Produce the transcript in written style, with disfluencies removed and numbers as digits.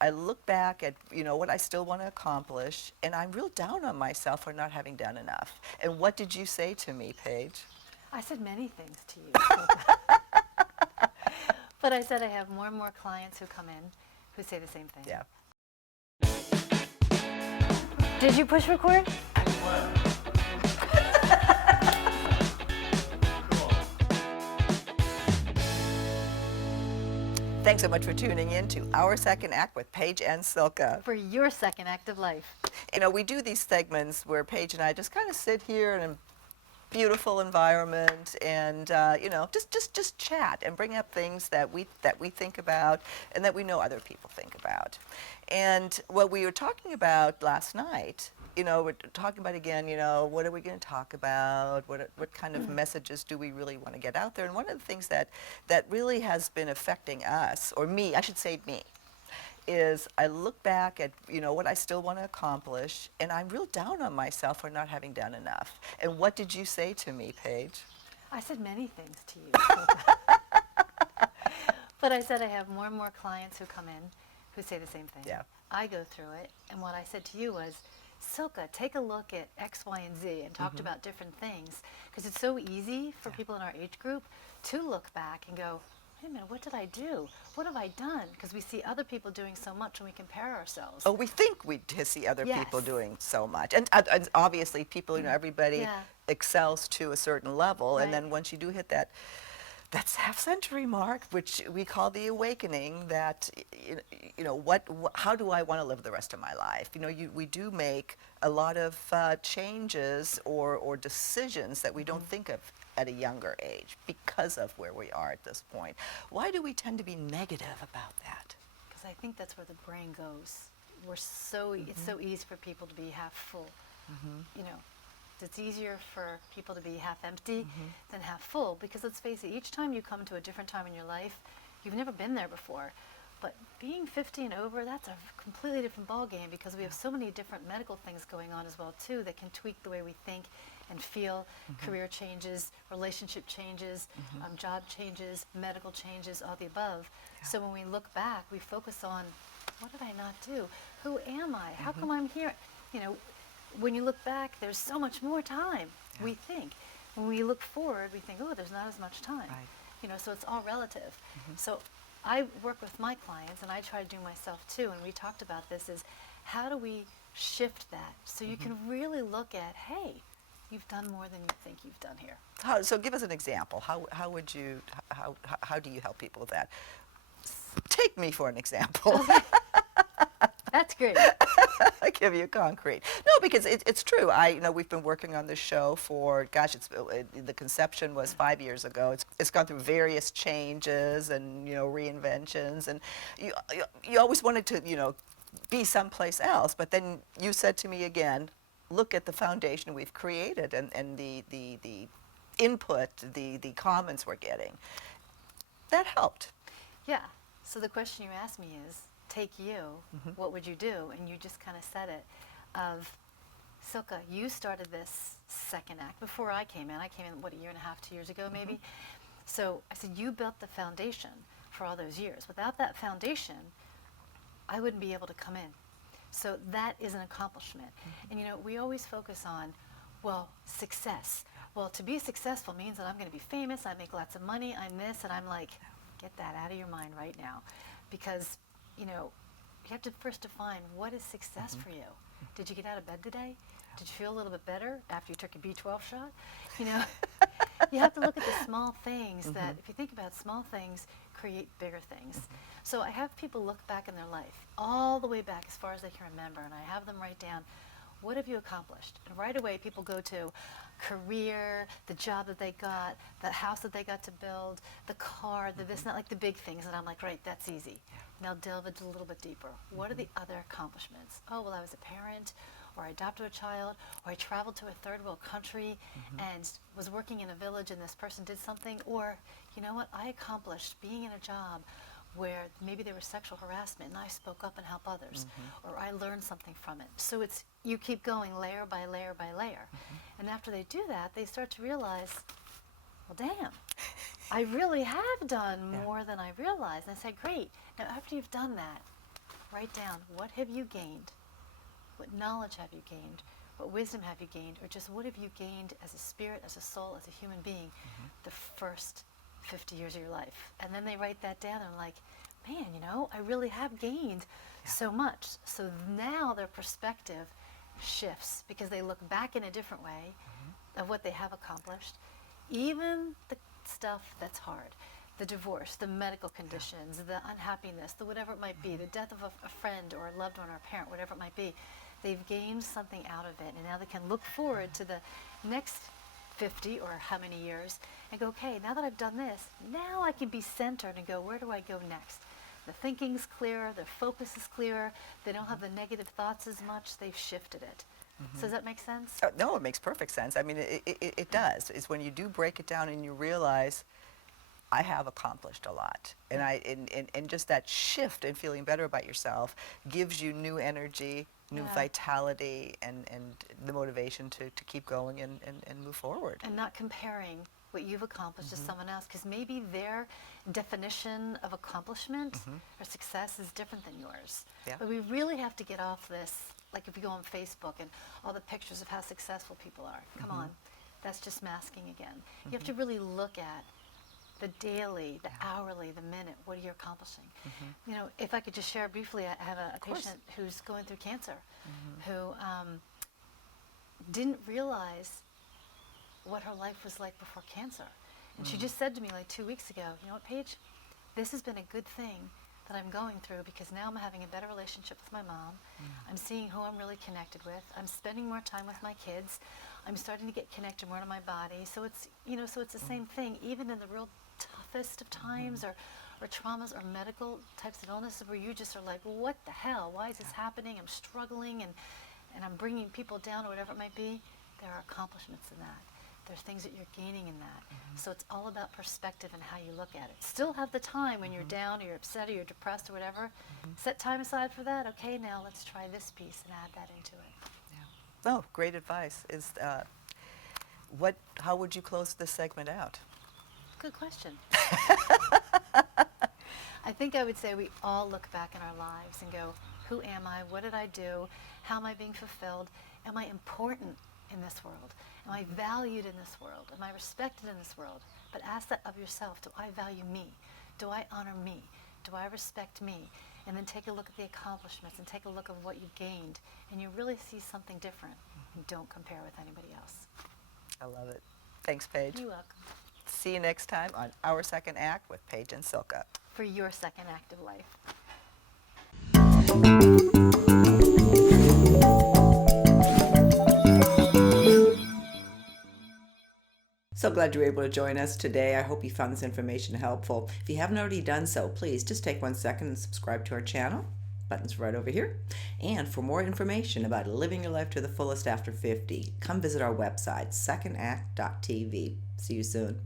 I look back at, what I still want to accomplish, and I'm real down on myself for not having done enough. And what did you say to me, Paige? I said many things to you. But I said I have more and more clients who come in who say the same thing. Yeah. Did you push record? Thanks so much for tuning in to Our Second Act with Paige and Silka. For your second act of life. We do these segments where Paige and I just kind of sit here in a beautiful environment and, just chat and bring up things that we think about and that we know other people think about. And what we were talking about last night, we're talking about again, what are we going to talk about? What kind of messages do we really want to get out there? And one of the things that really has been affecting us, or me, I should say me, is I look back at, what I still want to accomplish, and I'm real down on myself for not having done enough. And what did you say to me, Paige? I said many things to you. But I said I have more and more clients who come in who say the same thing. Yeah. I go through it, and what I said to you was, Silka, take a look at X, Y, and Z and talked about different things, because it's so easy for people in our age group to look back and go, wait a minute, what did I do? What have I done? Because we see other people doing so much and we compare ourselves. Oh, we think we see other people doing so much. And obviously people, everybody excels to a certain level. Right. And then once you do hit that half-century mark, which we call the awakening, that, how do I want to live the rest of my life? We do make a lot of changes or decisions that we don't think of at a younger age because of where we are at this point. Why do we tend to be negative about that? Because I think that's where the brain goes. It's so easy for people to be half full. It's easier for people to be half empty than half full, because let's face it, each time you come to a different time in your life, you've never been there before. But being 50 and over, that's a completely different ballgame, because we have so many different medical things going on as well too that can tweak the way we think and feel. Career changes, relationship changes, job changes, medical changes, all the above. Yeah. So when we look back, we focus on, what did I not do? Who am I? How come I'm here? When you look back, there's so much more time, we think. When we look forward, we think, oh, there's not as much time. Right. So it's all relative. So I work with my clients, and I try to do myself too, and we talked about this, is how do we shift that so you can really look at, hey, you've done more than you think you've done here. So give us an example. How do you help people with that? Take me for an example. Okay. That's great. I give you concrete. No, because it's true. We've been working on this show for, gosh, the conception was 5 years ago. It's gone through various changes and, reinventions. And you always wanted to, be someplace else. But then you said to me again, look at the foundation we've created and the input, the comments we're getting. That helped. Yeah. So the question you asked me is, take you, what would you do? And you just kind of said it, of, Silka, you started this second act before I came in. I came in, what, a year and a half, 2 years ago maybe? So I said, you built the foundation for all those years. Without that foundation, I wouldn't be able to come in. So that is an accomplishment. And we always focus on, well, success. Well, to be successful means that I'm going to be famous, I make lots of money, I'm this, and I'm like, get that out of your mind right now. Because you have to first define, what is success for you? Did you get out of bed today? Did you feel a little bit better after you took a B12 shot? You have to look at the small things that, if you think about small things, create bigger things. So I have people look back in their life, all the way back as far as they can remember, and I have them write down, what have you accomplished? And right away people go to career, the job that they got, the house that they got to build, the car, the this, not like the big things. And I'm like, right, that's easy. Now delve into a little bit deeper. What are the other accomplishments? Oh, well, I was a parent, or I adopted a child, or I traveled to a third world country and was working in a village and this person did something. Or, you know what, I accomplished being in a job where maybe there was sexual harassment and I spoke up and helped others, or I learned something from it. So it's, you keep going layer by layer by layer. And after they do that, they start to realize, well, damn, I really have done more than I realized. And I say, great, now after you've done that, write down, what have you gained? What knowledge have you gained? What wisdom have you gained? Or just what have you gained as a spirit, as a soul, as a human being the first 50 years of your life? And then they write that down and like, man, I really have gained so much. So now their perspective shifts because they look back in a different way of what they have accomplished. Even the stuff that's hard, the divorce, the medical conditions, the unhappiness, the whatever it might be, the death of a friend or a loved one or a parent, whatever it might be, they've gained something out of it. And now they can look forward to the next 50 or how many years and go, okay, now that I've done this, now I can be centered and go, where do I go next? The thinking's clearer, their focus is clearer, they don't have the negative thoughts as much, they've shifted it. So does that make sense? No, it makes perfect sense. I mean, it does. It's when you do break it down and you realize, I have accomplished a lot. And and just that shift in feeling better about yourself gives you new energy, new vitality, and the motivation to keep going and move forward. And not comparing what you've accomplished to someone else, because maybe their definition of accomplishment or success is different than yours. Yeah. But we really have to get off this, like if you go on Facebook and all the pictures of how successful people are. Come on, that's just masking again. You have to really look at the daily, the hourly, the minute, what are you accomplishing? If I could just share briefly, I have a patient who's going through cancer, who didn't realize what her life was like before cancer. And she just said to me like 2 weeks ago, you know what, Paige, this has been a good thing that I'm going through because now I'm having a better relationship with my mom. I'm seeing who I'm really connected with. I'm spending more time with my kids. I'm starting to get connected more to my body. So it's, so it's the same thing, even in the real toughest of times or traumas or medical types of illnesses where you just are like, well, what the hell? Why is this happening? I'm struggling and I'm bringing people down or whatever it might be. There are accomplishments in that. There's things that you're gaining in that. So it's all about perspective and how you look at it. Still have the time when you're down or you're upset or you're depressed or whatever. Set time aside for that. Okay, now let's try this piece and add that into it. Yeah. Oh, great advice. How would you close this segment out? Good question. I think I would say we all look back in our lives and go, who am I? What did I do? How am I being fulfilled? Am I important in this world? Am I valued in this world? Am I respected in this world? But ask that of yourself. Do I value me? Do I honor me? Do I respect me? And then take a look at the accomplishments and take a look at what you've gained. And you really see something different. And don't compare with anybody else. I love it. Thanks, Paige. You're welcome. See you next time on Our Second Act with Paige and Silka. For your second act of life. So glad you were able to join us today. I hope you found this information helpful. If you haven't already done so, please just take 1 second and subscribe to our channel. Button's right over here. And for more information about living your life to the fullest after 50, come visit our website, secondact.tv. See you soon.